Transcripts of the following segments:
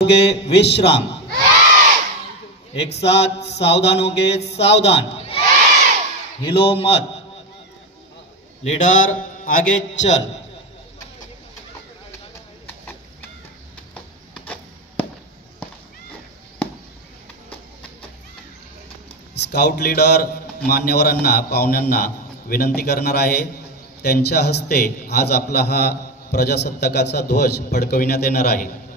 होगे विश्राम। एक साथ सावधान होगे सावधान। हिलो मत। लीडर आगे चल। स्काउट लीडर मान्यवरांना पाहुण्यांना विनंती करणार आहे, त्यांच्या हस्ते आज आपला हा प्रजासत्ताकाचा ध्वज फडकविण्यात येणार आहे।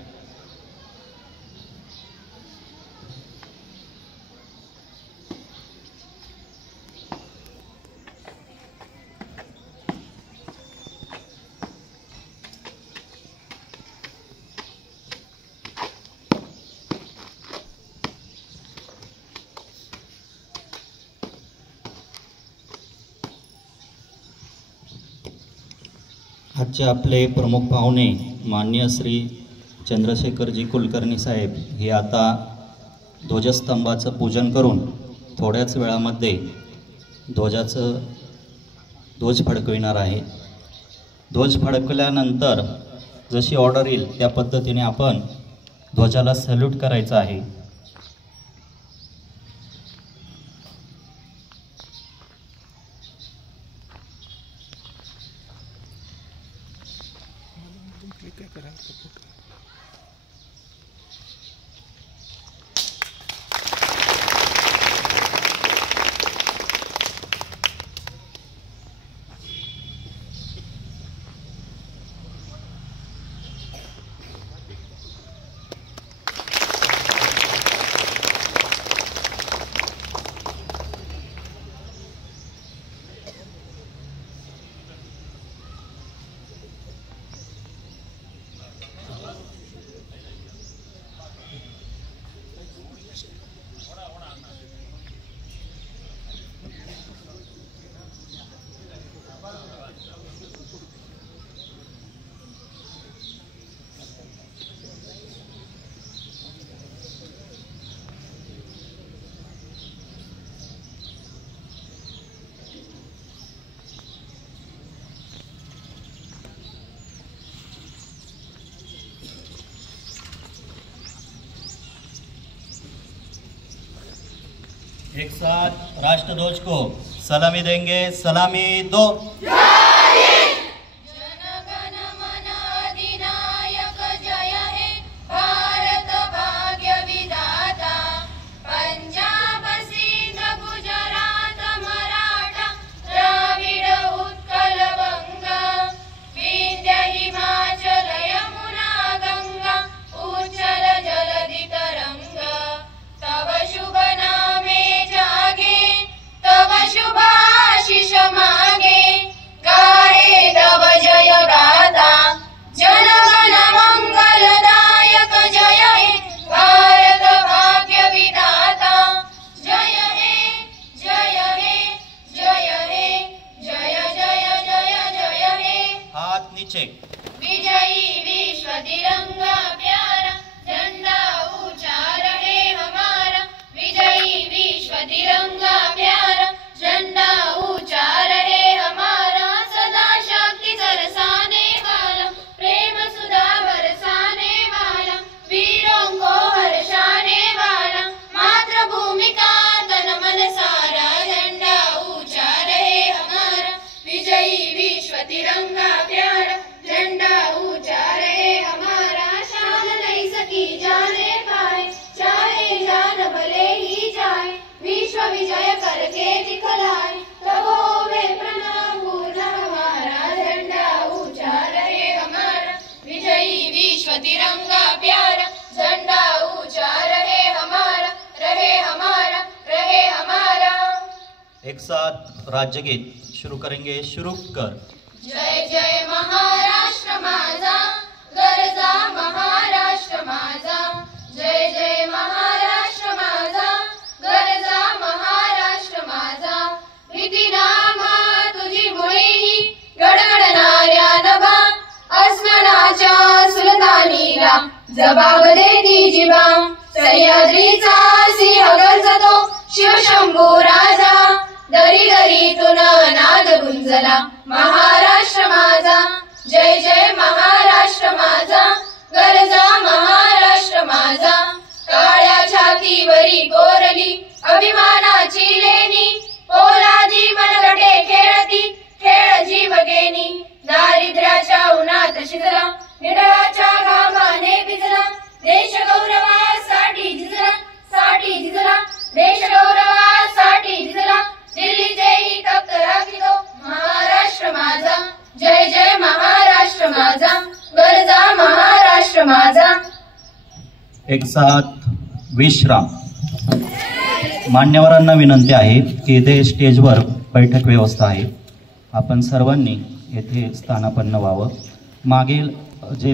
आजचे आपले प्रमुख पाहुणे माननीय श्री चंद्रशेखरजी कुलकर्णी साहेब हे आता ध्वजस्तंभाचं पूजन करून थोड्याच वेळामध्ये ध्वज फडकविणार आहे। ध्वज फडकल्यानंतर जशी ऑर्डर येईल त्या पद्धतीने आपण ध्वजाला सॅल्यूट करायचं आहे। एक साथ राष्ट्रध्वज को सलामी देंगे। सलामी दो। विजयी विश्व तिरंगा प्यारा झंडा ऊंचा रहे हमारा। विजयी विश्व तिरंगा प्यारा झंडा ऊंचा रहे हमारा। सदा शक्ति बरसाने वाला प्रेम सुधा बरसाने वाला वीरों को हर्षाने वाला मातृभूमि का तन मन सारा झंडा ऊंचा रहे हमारा। विजयी विश्व तिरंगा प्यारा झंडा ऊंचा रहे हमारा। शान नहीं सकी जाने पाए चाहे जान भले ही जाए विश्व विजय करके दिखलाए तब होवे प्रणाम पूर्ण हमारा। झंडा ऊंचा रहे हमारा। विजयी विश्व तिरंगा प्यारा झंडा ऊंचा रहे हमारा। रहे हमारा रहे हमारा। एक साथ राज्यगीत शुरू करेंगे। शुरू कर। जय जय महाराष्ट्र माझा गरजा महाराष्ट्र माझा। जय जय महाराष्ट्र माझा गरजा महाराष्ट्र माझा। भीती नामा तुझी मुळी गडगडणाऱ्या नभा अस्मनाच्या सुलतानीला जबाब देती जिबा। सह्याद्रीचा सिंह गरजतो शिवशंभू राजा। दरी दरीतून नाद गुंजला महाराष्ट्र माझा। जय जय महाराष्ट्र माझा गरजा महाराष्ट्र माझा। अभिमानाची लेणी पोलादी मनगटे खेळती खेळ जीवगेनी दारिद्र्याच्या उन्हात शिजला निडळाच्या घामाने भिजला देश गौरवासाठी झिजला देश गौरवासाठी झिजला दिल्लीचेही तख्त राखितो महाराष्ट्र माझा जय जय महाराष्ट्र माझा गरजा महाराष्ट्र माझा. एक साथ विश्राम. मान्यवरांना विनंती आहे की येथे स्टेजवर बैठक व्यवस्था आहे, आपण सर्वांनी येथे स्थानापन्न व्हावं. मागील जे